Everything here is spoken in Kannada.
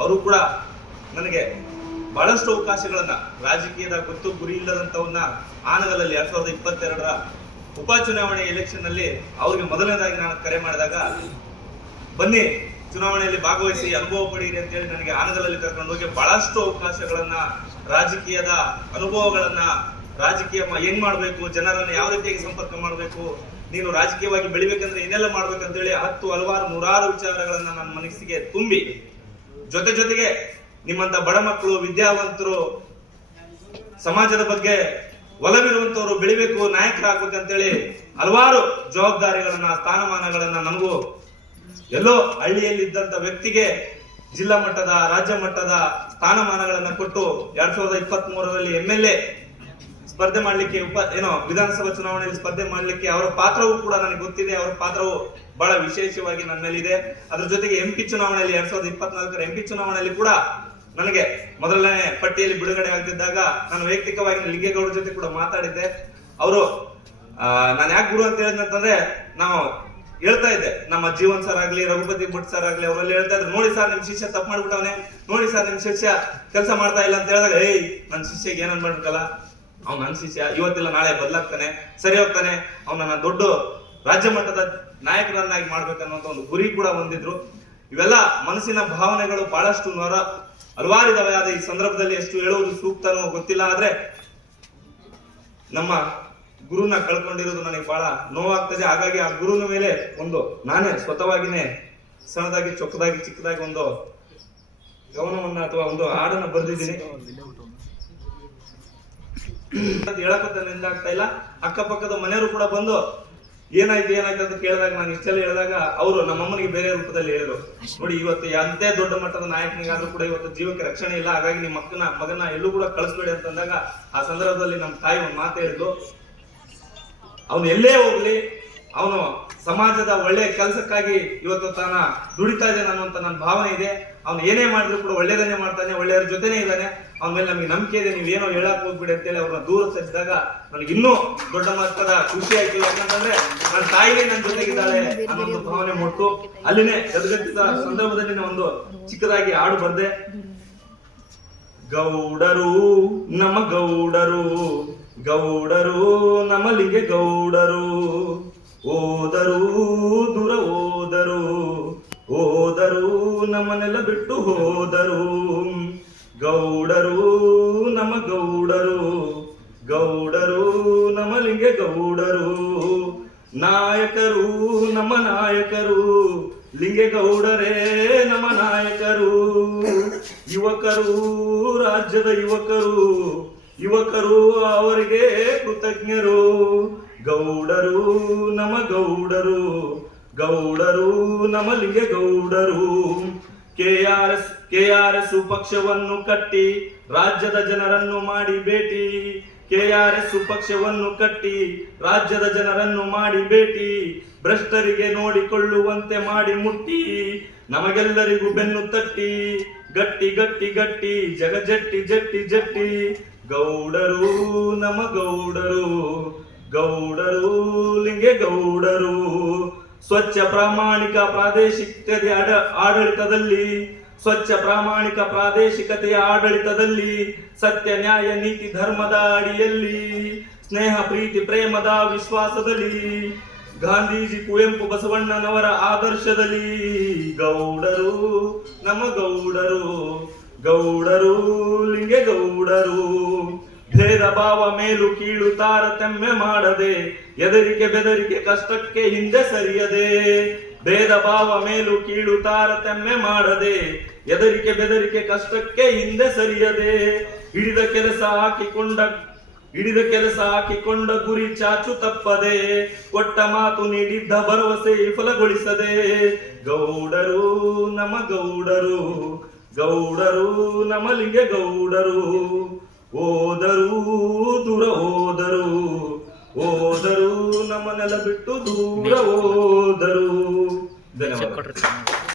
ಅವರು ಕೂಡ ನನಗೆ ಬಹಳಷ್ಟು ಅವಕಾಶಗಳನ್ನ, ರಾಜಕೀಯದ ಗೊತ್ತು ಗುರಿ ಇಲ್ಲದಂತವನ್ನ ಆನಗಲಲ್ಲಿ 2022ರ ಉಪಚುನಾವಣೆ ಎಲೆಕ್ಷನ್ ನಲ್ಲಿ ಅವ್ರಿಗೆ ಮೊದಲನೇದಾಗಿ ನಾನು ಕರೆ ಮಾಡಿದಾಗ, ಬನ್ನಿ ಚುನಾವಣೆಯಲ್ಲಿ ಭಾಗವಹಿಸಿ ಅನುಭವ ಪಡೀರಿ ಅಂತ ಹೇಳಿ ನನಗೆ ಆನಗಲಲ್ಲಿ ಕರ್ಕೊಂಡು ಹೋಗಿ ಬಹಳಷ್ಟು ಅವಕಾಶಗಳನ್ನ, ರಾಜಕೀಯದ ಅನುಭವಗಳನ್ನ, ರಾಜಕೀಯ ಹೆಂಗ್ ಮಾಡ್ಬೇಕು, ಜನರನ್ನ ಯಾವ ರೀತಿಯಾಗಿ ಸಂಪರ್ಕ ಮಾಡ್ಬೇಕು, ನೀನು ರಾಜಕೀಯವಾಗಿ ಬೆಳಿಬೇಕಂದ್ರೆ ಏನೆಲ್ಲ ಮಾಡ್ಬೇಕಂತ ಹೇಳಿ ಹಲವಾರು ನೂರಾರು ವಿಚಾರಗಳನ್ನ ನನ್ನ ಮನಸ್ಸಿಗೆ ತುಂಬಿ, ಜೊತೆಗೆ ನಿಮ್ಮಂತ ಬಡ ಮಕ್ಕಳು, ವಿದ್ಯಾವಂತರು, ಸಮಾಜದ ಬಗ್ಗೆ ಒಲವಿರುವಂತವ್ರು ಬೆಳಿಬೇಕು, ನಾಯಕರಾಗಬೇಕಂತೇಳಿ ಹಲವಾರು ಜವಾಬ್ದಾರಿಗಳನ್ನ, ಸ್ಥಾನಮಾನಗಳನ್ನ ನನಗೂ ಎಲ್ಲೋ ಹಳ್ಳಿಯಲ್ಲಿದ್ದಂತ ವ್ಯಕ್ತಿಗೆ ಜಿಲ್ಲಾ ಮಟ್ಟದ, ರಾಜ್ಯ ಮಟ್ಟದ ಸ್ಥಾನಮಾನಗಳನ್ನ ಕೊಟ್ಟು 2023ರಲ್ಲಿ MLA ಸ್ಪರ್ಧೆ ಮಾಡ್ಲಿಕ್ಕೆ, ವಿಧಾನಸಭಾ ಚುನಾವಣೆಯಲ್ಲಿ ಸ್ಪರ್ಧೆ ಮಾಡ್ಲಿಕ್ಕೆ ಅವರ ಪಾತ್ರವೂ ಕೂಡ ನನಗೆ ಗೊತ್ತಿದೆ. ಅವರ ಪಾತ್ರವು ಬಹಳ ವಿಶೇಷವಾಗಿ ನನ್ನ ಮೇಲಿದೆ. ಅದ್ರ ಜೊತೆಗೆ MP ಚುನಾವಣೆಯಲ್ಲಿ 2024ರ MP ಚುನಾವಣೆಯಲ್ಲಿ ಕೂಡ ನನಗೆ ಮೊದಲನೇ ಪಟ್ಟಿಯಲ್ಲಿ ಬಿಡುಗಡೆ ಆಗ್ತಿದ್ದಾಗ ನಾನು ವೈಯಕ್ತಿಕವಾಗಿ ಲಿಂಗೇಗೌಡರ ಜೊತೆ ಕೂಡ ಮಾತಾಡಿದ್ದೆ. ಅವರು ನಾನು ಯಾಕೆ ಗುರು ಅಂತ ಹೇಳಿದ್ನಂತಂದ್ರೆ, ನಾವು ಹೇಳ್ತಾ ಇದ್ದೆ, ನಮ್ಮ ಜೀವನ್ ಸರ್ ಆಗ್ಲಿ, ರಘುಪತಿ ಭಟ್ ಸರ್ ಆಗ್ಲಿ, ಅವರೆಲ್ಲ ಹೇಳ್ತಾ ಇದ್ರು, ನೋಡಿ ಸರ್ ನಿಮ್ ಶಿಷ್ಯ ತಪ್ಪು ಮಾಡ್ಬಿಟ್ಟವನೆ, ನೋಡಿ ಸರ್ ನಿಮ್ ಶಿಷ್ಯ ಕೆಲಸ ಮಾಡ್ತಾ ಇಲ್ಲ ಅಂತ ಹೇಳಿದಾಗ, ಏಯ್ ನನ್ನ ಶಿಷ್ಯಗೆ ಏನ್ ಅನ್ಬೇಕಲ್ಲ, ಅವ್ನು ನನ್ನ ಶಿಷ್ಯ ಇವತ್ತಿಲ್ಲ ನಾಳೆ ಬದಲಾಗ್ತಾನೆ, ಸರಿ ಹೋಗ್ತಾನೆ, ಅವನನ್ನ ದೊಡ್ಡ ರಾಜ್ಯ ಮಟ್ಟದ ನಾಯಕರನ್ನಾಗಿ ಮಾಡ್ಬೇಕನ್ನುವಂತ ಒಂದು ಗುರಿ ಕೂಡ ಹೊಂದಿದ್ರು. ಇವೆಲ್ಲ ಮನಸ್ಸಿನ ಭಾವನೆಗಳು ಬಹಳಷ್ಟು ಹಲವಾರು ಇದಾವೆ. ಆದ್ರೆ ಈ ಸಂದರ್ಭದಲ್ಲಿ ಎಷ್ಟು ಹೇಳುವುದು ಸೂಕ್ತನೋ ಗೊತ್ತಿಲ್ಲ. ಆದ್ರೆ ನಮ್ಮ ಗುರುನ ಕಳ್ಕೊಂಡಿರೋದು ನನಗೆ ಬಹಳ ನೋವಾಗ್ತದೆ. ಹಾಗಾಗಿ ಆ ಗುರುನ ಮೇಲೆ ನಾನೇ ಸ್ವತಃವಾಗಿನೇ ಸಣ್ಣದಾಗಿ, ಚೊಕ್ಕದಾಗಿ, ಚಿಕ್ಕದಾಗಿ ಒಂದು ಗಮನವನ್ನ ಅಥವಾ ಒಂದು ಹಾಡನ್ನ ಬರೆದಿದ್ದೀನಿ. ಹೇಳಕ್ಕಾಗ್ತಾ ಇಲ್ಲ. ಅಕ್ಕಪಕ್ಕದ ಮನೆಯವರು ಕೂಡ ಬಂದು ಏನಾಯ್ತು ಅಂತ ಕೇಳಿದಾಗ, ನಾನು ಇಷ್ಟೆಲ್ಲ ಹೇಳಿದಾಗ ಅವರು ನಮ್ಮಮ್ಮನಿಗೆ ಬೇರೆ ರೂಪದಲ್ಲಿ ಹೇಳಿದ್ರು, ನೋಡಿ ಇವತ್ತು ಎಂತೆ ದೊಡ್ಡ ಮಟ್ಟದ ನಾಯಕನಿಗಾದ್ರೂ ಕೂಡ ಇವತ್ತು ಜೀವಕ್ಕೆ ರಕ್ಷಣೆ ಇಲ್ಲ, ಹಾಗಾಗಿ ನಿಮ್ಮ ಮಗನ ಎಲ್ಲೂ ಕೂಡ ಕಳಿಸ್ಬೇಡಿ ಅಂತಂದಾಗ, ಆ ಸಂದರ್ಭದಲ್ಲಿ ನಮ್ಮ ತಾಯಿ ಒಂದು ಮಾತು ಹೇಳಿದ್ರು, ಅವನು ಎಲ್ಲೇ ಹೋಗ್ಲಿ ಅವನು ಸಮಾಜದ ಒಳ್ಳೆ ಕೆಲಸಕ್ಕಾಗಿ ಇವತ್ತು ತಾನ ದುಡಿತಾ ಇದ್ದಾನೆ ಅನ್ನುವಂತ ನನ್ನ ಭಾವನೆ ಇದೆ. ಅವ್ನು ಏನೇ ಮಾಡಿದ್ರು ಕೂಡ ಒಳ್ಳೇದನ್ನೇ ಮಾಡ್ತಾನೆ, ಒಳ್ಳೆಯವ್ರ ಜೊತೆನೇ ಇದ್ದಾನೆ, ಅವನ ಮೇಲೆ ನಮಗೆ ನಂಬಿಕೆ ಇದೆ, ನೀವೇನೋ ಹೇಳಕ್ ಹೋಗ್ಬಿಡಿ ಅಂತೇಳಿ ಅವ್ರನ್ನ ದೂರ ಸರಿಸಿದಾಗ ನನಗೆ ಇನ್ನೂ ದೊಡ್ಡ ಮಟ್ಟದ ಖುಷಿ ಆಯ್ತು. ಯಾಕಂತಂದ್ರೆ ನನ್ನ ತಾಯಿಗೆ ನನ್ನ ಜೊತೆಗಿದ್ದಾಳೆ ಅನ್ನೊಂದು ಭಾವನೆ ಮುಟ್ಟು ಅಲ್ಲಿನೇ ಗದಗಟ್ಟಿದ ಸಂದರ್ಭದಲ್ಲಿ ಒಂದು ಚಿಕ್ಕದಾಗಿ ಹಾಡು ಬರ್ದೆ. ಗೌಡರು ನಮ್ಮ ಗೌಡರು, ಗೌಡರು ನಮ್ಮ ಲಿಂಗೇಗೌಡರು, ಹೋದರು ದೂರ ಹೋದರು, ಹೋದರು ನಮ್ಮನ್ನೆಲ್ಲ ಬಿಟ್ಟು ಹೋದರು. ಗೌಡರು ನಮ್ಮ ಗೌಡರು, ಗೌಡರು ನಮ್ಮ ಲಿಂಗೇಗೌಡರು, ನಾಯಕರು ನಮ್ಮ ನಾಯಕರು, ಲಿಂಗೇಗೌಡರೇ ನಮ್ಮ ನಾಯಕರು. ಯುವಕರು ರಾಜ್ಯದ ಯುವಕರು, ಯುವಕರು ಅವರಿಗೆ ಕೃತಜ್ಞರು. ಗೌಡರು ನಮ್ಮ ಗೌಡರು, ಗೌಡರು ನಮ್ಮ ಲಿಂಗೇಗೌಡರು. ಕೆಆರ್ಎಸ್ ಪಕ್ಷವನ್ನು ಕಟ್ಟಿ ರಾಜ್ಯದ ಜನರನ್ನು ಮಾಡಿ ಭೇಟಿ, ಕೆಆರ್ಎಸ್ ಪಕ್ಷವನ್ನು ಕಟ್ಟಿ ರಾಜ್ಯದ ಜನರನ್ನು ಮಾಡಿ ಭೇಟಿ, ಭ್ರಷ್ಟರಿಗೆ ನೋಡಿಕೊಳ್ಳುವಂತೆ ಮಾಡಿ ಮುಟ್ಟಿ, ನಮಗೆಲ್ಲರಿಗೂ ಬೆನ್ನು ತಟ್ಟಿ, ಗಟ್ಟಿ ಗಟ್ಟಿ ಗಟ್ಟಿ ಜಗ ಜಟ್ಟಿ ಜಟ್ಟಿ ಜಟ್ಟಿ. ಗೌಡರು ನಮ್ಮ ಗೌಡರು, ಗೌಡರು ಲಿಂಗೇಗೌಡರು. ಸ್ವಚ್ಛ ಪ್ರಾಮಾಣಿಕ ಪ್ರಾದೇಶಿಕತೆಯ ಆಡಳಿತದಲ್ಲಿ, ಸ್ವಚ್ಛ ಪ್ರಾಮಾಣಿಕ ಪ್ರಾದೇಶಿಕತೆಯ ಆಡಳಿತದಲ್ಲಿ, ಸತ್ಯ ನ್ಯಾಯ ನೀತಿ ಧರ್ಮದ ಅಡಿಯಲ್ಲಿ, ಸ್ನೇಹ ಪ್ರೀತಿ ಪ್ರೇಮದ ವಿಶ್ವಾಸದಲ್ಲಿ, ಗಾಂಧೀಜಿ ಕುವೆಂಪು ಬಸವಣ್ಣನವರ ಆದರ್ಶದಲ್ಲಿ. ಗೌಡರು ನಮ್ಮ ಗೌಡರು, ಗೌಡರು ಲಿಂಗೇಗೌಡರು. ಭೇದ ಭಾವ ಮೇಲು ಕೀಳು ತಾರತಮ್ಯ ಮಾಡದೆ, ಎದರಿಕೆ ಬೆದರಿಕೆ ಕಷ್ಟಕ್ಕೆ ಹಿಂದೆ ಸರಿಯದೆ, ಭೇದ ಭಾವ ಮೇಲು ಕೀಳು ತಾರತಮ್ಯ ಮಾಡದೆ, ಎದರಿಕೆ ಬೆದರಿಕೆ ಕಷ್ಟಕ್ಕೆ ಹಿಂದೆ ಸರಿಯದೆ, ಹಿಡಿದ ಕೆಲಸ ಹಾಕಿಕೊಂಡ ಗುರಿ ಚಾಚು ತಪ್ಪದೆ, ಕೊಟ್ಟ ಮಾತು ನೀಡಿದ್ದ ಭರವಸೆ ವಿಫಲಗೊಳಿಸದೆ. ಗೌಡರು ನಮ್ಮ ಗೌಡರು, ಗೌಡರು ನಮ್ಮ ಲಿಂಗೇಗೌಡರು. ಹೋದರು ದೂರ ಹೋದರು, ಹೋದರು ನಮ್ಮನ್ನೆಲ್ಲ ಬಿಟ್ಟು ದೂರ ಹೋದರು. ಧನ್ಯವಾದ.